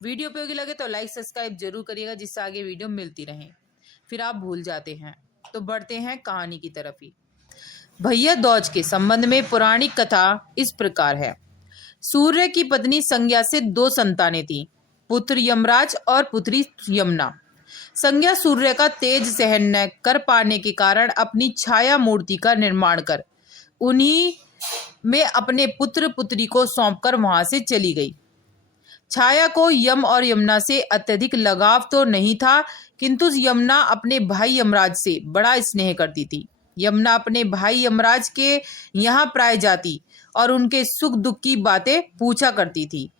Video उपयोगी लगे तो लाइक सब्सक्राइब जरूर करिएगा, जिससे आगे वीडियो मिलती रहे। फिर आप भूल जाते हैं तो बढ़ते हैं कहानी की तरफ ही। भैया दूज के संबंध में पौराणिक कथा इस प्रकार है। सूर्य की पत्नी संज्ञा से 2 संतानें थीं, पुत्र यमराज और पुत्री यमुना। संज्ञा सूर्य का तेज सहन न कर पाने के कारण अपनी छाया मूर्ति का निर्माण कर उन्हीं में अपने पुत्र पुत्री को सौंपकर वहां से चली गई। छाया को यम और यमुना से अत्यधिक लगाव तो नहीं था, किंतु यमुना अपने भाई यमराज से बड़ा स्नेह करती थी। यमुना अपने भाई यमराज के यहाँ प्राय जाती और उनके सुख दुख की बातें पूछा करती थी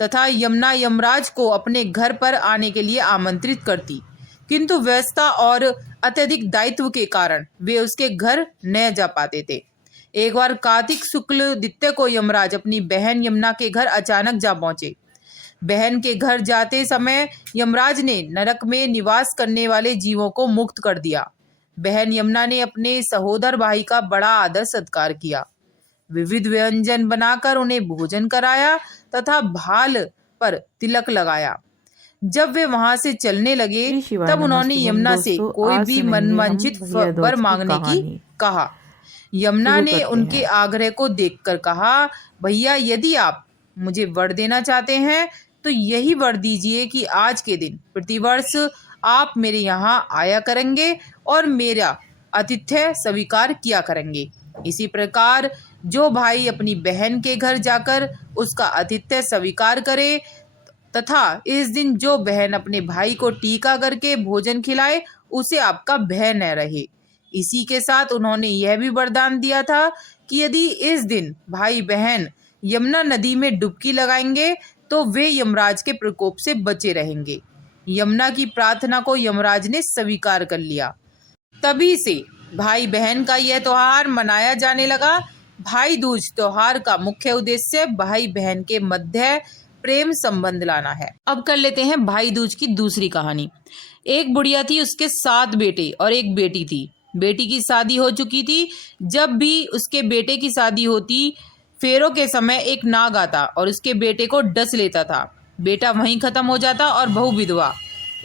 तथा यमुना यमराज को अपने घर पर आने के लिए आमंत्रित करती, किंतु व्यस्तता और अत्यधिक दायित्व के कारण वे उसके घर न जा पाते थे। एक बार कार्तिक शुक्ल द्वितीया को यमराज अपनी बहन यमुना के घर अचानक जा पहुंचे। बहन के घर जाते समय यमराज ने नरक में निवास करने वाले जीवों को मुक्त कर दिया। बहन यमुना ने अपने सहोदर भाई का बड़ा आदर सत्कार किया, विविध व्यंजन बनाकर उन्हें भोजन कराया तथा भाल पर तिलक लगाया। जब वे वहां से चलने लगे तब उन्होंने यमुना से कोई भी मनवांछित वर मांगने की कहा। यमुना ने उनके आग्रह को देखकर कहा, भैया यदि आप मुझे वर देना चाहते हैं तो यही वर दीजिए कि आज के दिन प्रतिवर्ष आप मेरे यहाँ आया करेंगे और मेरा आतिथ्य स्वीकार किया करेंगे। इसी प्रकार जो भाई अपनी बहन के घर जाकर उसका आतिथ्य स्वीकार करे तथा इस दिन जो बहन अपने भाई को टीका करके भोजन खिलाए, उसे आपका भय न रहे। इसी के साथ उन्होंने यह भी वरदान दिया था कि यदि इस दिन भाई बहन यमुना नदी में डुबकी लगाएंगे तो वे यमराज के प्रकोप से बचे रहेंगे। यमुना की प्रार्थना को यमराज ने स्वीकार कर लिया। तभी से भाई बहन का यह त्योहार मनाया जाने लगा। भाई दूज त्योहार का मुख्य उद्देश्य भाई बहन के मध्य प्रेम संबंध लाना है। अब कर लेते हैं भाई दूज की दूसरी कहानी। एक बुढ़िया थी, उसके 7 बेटे और एक बेटी थी। बेटी की शादी हो चुकी थी। जब भी उसके बेटे की शादी होती, फेरों के समय एक नाग आता और उसके बेटे को डस लेता था। बेटा वहीं खत्म हो जाता और बहू विधवा।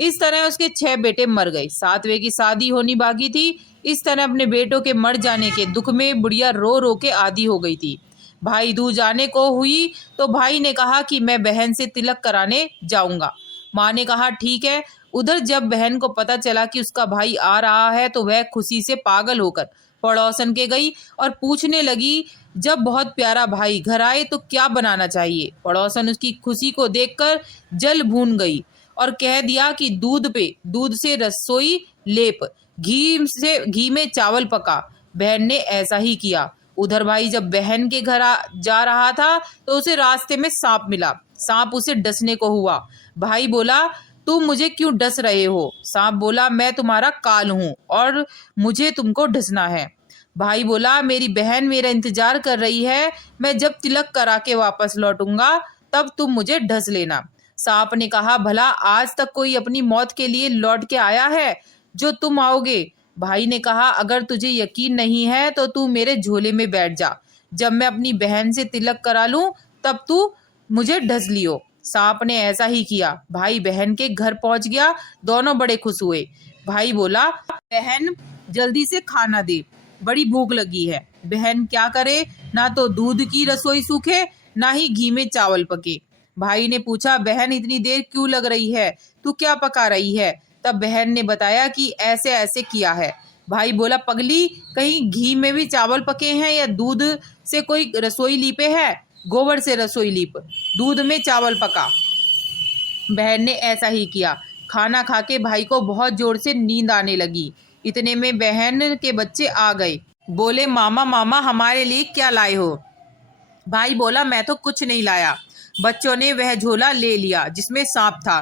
इस तरह उसके 6 बेटे मर गए। 7वें की शादी होनी बाकी थी। इस तरह अपने बेटों के मर जाने के दुख में बुढ़िया रो रो के आधी हो गई थी। भाई दूज आने को हुई तो भाई ने कहा कि मैं बहन से तिलक कराने जाऊंगा। माँ ने कहा ठीक है। उधर जब बहन को पता चला कि उसका भाई आ रहा है तो वह खुशी से पागल होकर पड़ोसन के गई और पूछने लगी, जब बहुत प्यारा भाई घर आए तो क्या बनाना चाहिए। पड़ोसन उसकी खुशी को देखकर जल भून गई और कह दिया कि दूध से रसोई लेप, घी में चावल पका। बहन ने ऐसा ही किया। उधर भाई जब बहन के घर जा रहा था तो उसे रास्ते में सांप मिला। सांप उसे डसने को हुआ। भाई बोला, तुम मुझे क्यों डस रहे हो। सांप बोला, मैं तुम्हारा काल हूँ और मुझे तुमको डसना है। भाई बोला, मेरी बहन मेरा इंतजार कर रही है, मैं जब तिलक करा के वापस लौटूंगा तब तुम मुझे ढस लेना। सांप ने कहा, भला आज तक कोई अपनी मौत के लिए लौट के आया है जो तुम आओगे। भाई ने कहा, अगर तुझे यकीन नहीं है तो तू मेरे झोले में बैठ जा। जब मैं अपनी बहन से तिलक करा लूं तब तू मुझे ढस लियो। सांप ने ऐसा ही किया। भाई बहन के घर पहुंच गया। दोनों बड़े खुश हुए। भाई बोला, बहन जल्दी से खाना दे, बड़ी भूख लगी है। बहन क्या करे, ना तो दूध की रसोई सूखे ना ही घी में चावल पके। भाई ने पूछा, बहन इतनी देर क्यों लग रही है, तू क्या पका रही है। तब बहन ने बताया कि ऐसे ऐसे किया है। भाई बोला, पगली, कहीं घी में भी चावल पके हैं या दूध से कोई रसोई लीपे है। गोबर से रसोई लीप, दूध में चावल पका। बहन ने ऐसा ही किया। खाना खा के भाई को बहुत जोर से नींद आने लगी। इतने में बहन के बच्चे आ गए। बोले, मामा मामा हमारे लिए क्या लाए हो। भाई बोला, मैं तो कुछ नहीं लाया। बच्चों ने वह झोला ले लिया जिसमें सांप था।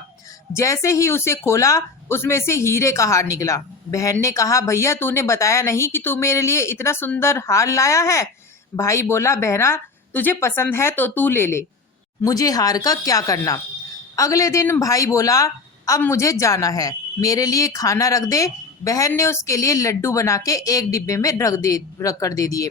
जैसे ही उसे खोला उसमें से हीरे का हार निकला। बहन ने कहा, भैया तूने बताया नहीं कि तू मेरे लिए इतना सुंदर हार लाया है। भाई बोला, बहना तुझे पसंद है तो तू ले ले, मुझे हार का क्या करना। अगले दिन भाई बोला, अब मुझे जाना है, मेरे लिए खाना रख दे। बहन ने उसके लिए लड्डू बना के एक डिब्बे में रख कर दे दिए।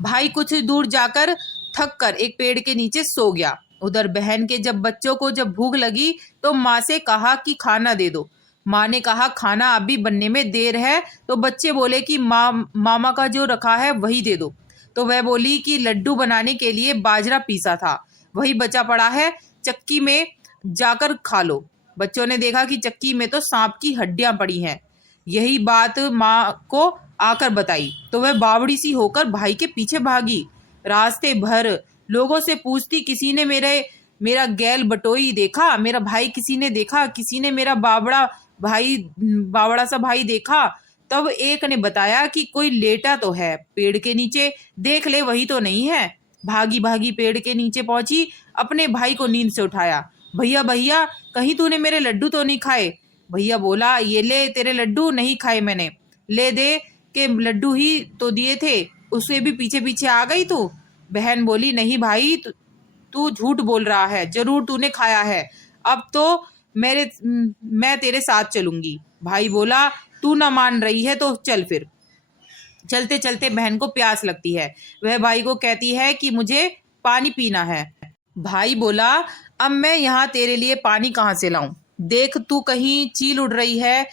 भाई कुछ दूर जाकर थक कर एक पेड़ के नीचे सो गया। उधर बहन के जब बच्चों को जब भूख लगी तो माँ से कहा कि खाना दे दो। माँ ने कहा खाना अभी बनने में देर है। तो बच्चे बोले कि मामा का जो रखा है वही दे दो। तो वह बोली कि लड्डू बनाने के लिए बाजरा पीसा था, वही बचा पड़ा है, चक्की में जाकर खा लो। बच्चों ने देखा कि चक्की में तो सांप की हड्डियां पड़ी हैं। यही बात माँ को आकर बताई तो वह बावड़ी सी होकर भाई के पीछे भागी। रास्ते भर लोगों से पूछती, किसी ने मेरा गैल बटोई देखा, मेरा भाई किसी ने देखा, किसी ने मेरा बावड़ा सा भाई देखा। तब एक ने बताया कि कोई लेटा तो है पेड़ के नीचे, देख ले वही तो नहीं है। भागी भागी पेड़ के नीचे पहुंची, अपने भाई को नींद से उठाया। भैया भैया कहीं तूने मेरे लड्डू तो नहीं खाए? भैया बोला, ये ले तेरे लड्डू, नहीं खाए मैंने, ले दे के लड्डू ही तो दिए थे, उससे भी पीछे पीछे आ गई तू। बहन बोली, नहीं भाई तू झूठ बोल रहा है, जरूर तूने खाया है, अब तो मैं तेरे साथ चलूंगी। भाई बोला, तू ना मान रही है तो चल फिर। चलते चलते बहन को प्यास लगती है, वह भाई को कहती है कि मुझे पानी पीना है। भाई बोला, अब मैं यहाँ तेरे लिए पानी कहाँ से लाऊं? देख तू कहीं चील उड़ रही है,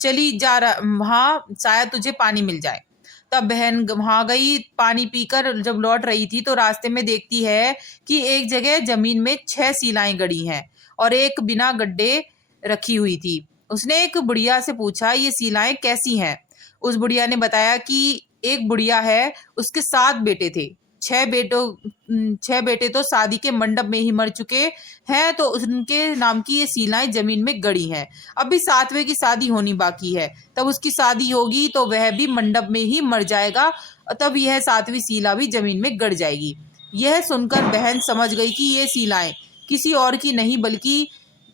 चली जा रहा वहाँ, शायद तुझे पानी मिल जाए। तब बहन वहां गई, पानी पीकर जब लौट रही थी तो रास्ते में देखती है कि एक जगह जमीन में 6 शिलाएं गड़ी हैं और एक बिना गड्ढे रखी हुई थी। उसने एक बुढ़िया से पूछा, ये शिलाएं कैसी हैं? उस बुढ़िया ने बताया कि एक बुढ़िया है, उसके 7 बेटे थे, 6 बेटे तो शादी के मंडप में ही मर चुके हैं, तो उनके नाम की ये शिलाएं जमीन में गड़ी हैं। अभी 7वें की शादी होनी बाकी है, तब उसकी शादी होगी तो वह भी मंडप में ही मर जाएगा, तब यह 7वीं शिला भी जमीन में गड़ जाएगी। यह सुनकर बहन समझ गई कि ये शिलाएं किसी और की नहीं बल्कि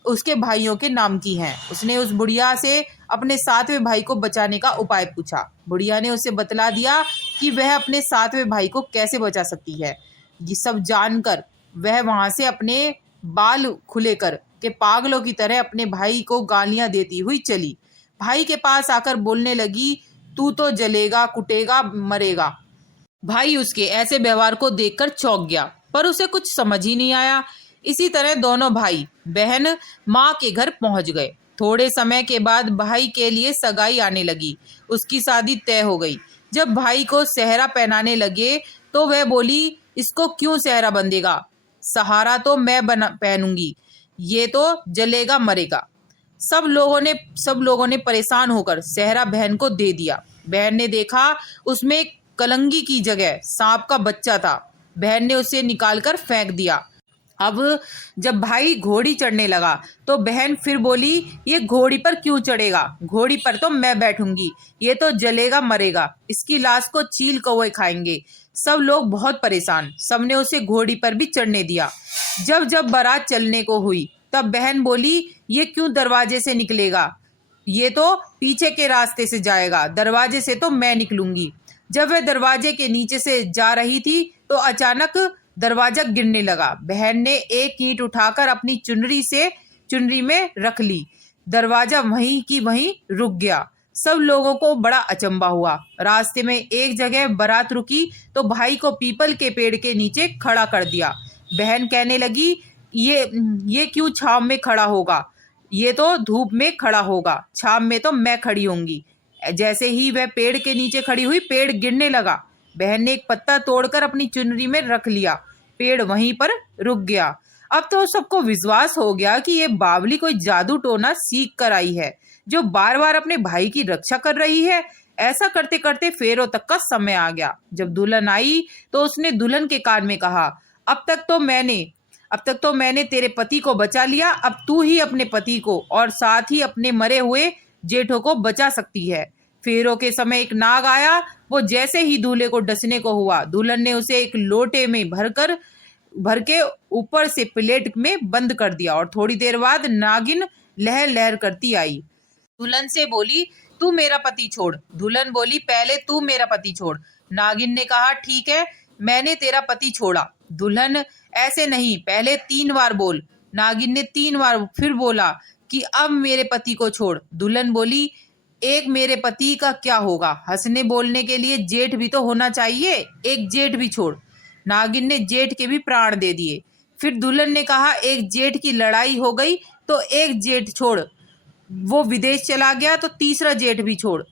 उसके भाइयों के नाम की हैं। उसने उस बुढ़िया से अपने 7वें भाई को बचाने का उपाय पूछा। बुढ़िया ने उसे बतला दिया कि वह अपने 7वें भाई को कैसे बचा सकती है। ये सब जानकर वह वहां से अपने बाल खुले कर के पागलों की तरह अपने भाई को गालियां देती हुई चली। भाई के पास आकर बोलने लगी, तू तो जलेगा, कुटेगा, मरेगा। भाई उसके ऐसे व्यवहार को देखकर चौंक गया, पर उसे कुछ समझ ही नहीं आया। इसी तरह दोनों भाई बहन माँ के घर पहुंच गए। थोड़े समय के बाद भाई के लिए सगाई आने लगी, उसकी शादी तय हो गई। जब भाई को सेहरा पहनाने लगे तो वह बोली, इसको क्यों सेहरा बंधेगा, सहारा तो मैं पहनूंगी, ये तो जलेगा मरेगा। सब लोगों ने परेशान होकर सेहरा बहन को दे दिया। बहन ने देखा उसमें कलंगी की जगह सांप का बच्चा था। बहन ने उसे निकालकर फेंक दिया। अब जब भाई घोड़ी चढ़ने लगा तो बहन फिर बोली, ये घोड़ी पर क्यों चढ़ेगा, घोड़ी पर तो मैं बैठूंगी, ये तो जलेगा मरेगा, इसकी लाश को चील कौवे खाएंगे। सब लोग बहुत परेशान, सबने उसे घोड़ी पर भी चढ़ने दिया। जब बारात चलने को हुई तब बहन बोली, ये क्यों दरवाजे से निकलेगा, ये तो पीछे के रास्ते से जाएगा, दरवाजे से तो मैं निकलूंगी। जब वह दरवाजे के नीचे से जा रही थी तो अचानक दरवाजा गिरने लगा। बहन ने एक ईंट उठाकर अपनी चुनरी में रख ली। दरवाजा वहीं की वहीं रुक गया। सब लोगों को बड़ा अचंभा हुआ। रास्ते में एक जगह बारात रुकी तो भाई को पीपल के पेड़ के नीचे खड़ा कर दिया। बहन कहने लगी, ये क्यों छांव में खड़ा होगा, ये तो धूप में खड़ा होगा, छांव में तो मैं खड़ी होंगी। जैसे ही वह पेड़ के नीचे खड़ी हुई, पेड़ गिरने लगा। बहन ने एक पत्ता तोड़कर अपनी चुनरी में रख लिया, पेड़ वहीं पर रुक गया। अब तो सबको विश्वास हो गया कि ये बावली कोई जादू टोना सीख कर आई है, जो बार बार अपने भाई की रक्षा कर रही है। ऐसा करते करते फेरों तक का समय आ गया। जब दुल्हन आई तो उसने दुल्हन के कान में कहा, अब तक तो मैंने तेरे पति को बचा लिया, अब तू ही अपने पति को और साथ ही अपने मरे हुए जेठों को बचा सकती है। फेरों के समय एक नाग आया, वो जैसे ही दूल्हे को डसने को हुआ, दुल्हन ने उसे एक लोटे में भर के ऊपर से प्लेट में बंद कर दिया और थोड़ी देर बाद नागिन लहर लहर करती आई। दुल्हन से बोली, तू मेरा पति छोड़। दुल्हन बोली, पहले तू मेरा पति छोड़। नागिन ने कहा, ठीक है, मैंने तेरा पति छोड़ा। दुल्हन, ऐसे नहीं, पहले 3 बार बोल। नागिन ने 3 बार फिर बोला कि अब मेरे पति को छोड़। दुल्हन बोली, एक मेरे पति का क्या होगा, हंसने बोलने के लिए जेठ भी तो होना चाहिए, एक जेठ भी छोड़। नागिन ने जेठ के भी प्राण दे दिए। फिर दुल्हन ने कहा, एक जेठ की लड़ाई हो गई तो एक जेठ छोड़, वो विदेश चला गया तो तीसरा जेठ भी छोड़।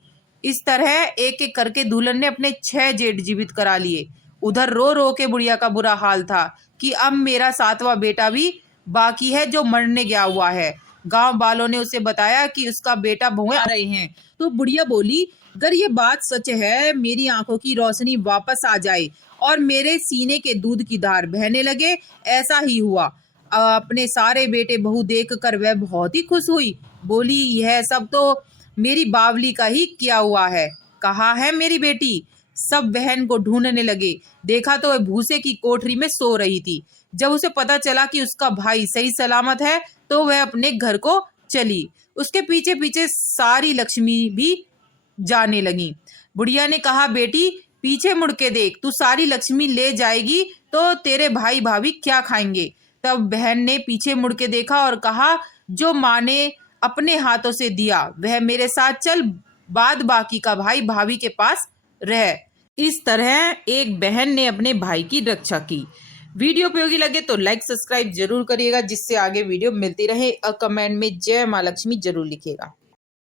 इस तरह एक एक करके दुल्हन ने अपने 6 जेठ जीवित करा लिए। उधर रो रो के बुढ़िया का बुरा हाल था कि अब मेरा 7वां बेटा भी बाकी है जो मरने गया हुआ है। गांव वालों ने उसे बताया कि उसका बेटा बहुएं आ रहे हैं। तो बुढ़िया बोली, अगर ये बात सच है, मेरी आंखों की रोशनी वापस आ जाए और मेरे सीने के दूध की धार बहने लगे। ऐसा ही हुआ। अपने सारे बेटे बहू देखकर वह बहुत ही खुश हुई। बोली, यह सब तो मेरी बावली का ही किया हुआ है। कहाँ है मेरी बेटी? सब बहन को ढूंढने लगे। देखा तो वह भूसे की कोठरी में सो रही थी। जब उसे पता चला कि उसका भाई सही सलामत है तो वह अपने घर को चली। उसके पीछे पीछे सारी लक्ष्मी भी जाने लगी। बुढ़िया ने कहा, बेटी पीछे मुड़ के देख, तू सारी लक्ष्मी ले जाएगी तो तेरे भाई भाभी क्या खाएंगे? तब बहन ने पीछे मुड़ के देखा और कहा, जो माँ ने अपने हाथों से दिया वह मेरे साथ चल, बाद बाकी का भाई भाभी के पास रह। इस तरह एक बहन ने अपने भाई की रक्षा की। वीडियो उपयोगी लगे तो लाइक सब्सक्राइब जरूर करिएगा, जिससे आगे वीडियो मिलती रहे। और कमेंट में जय माँ लक्ष्मी जरूर लिखिएगा।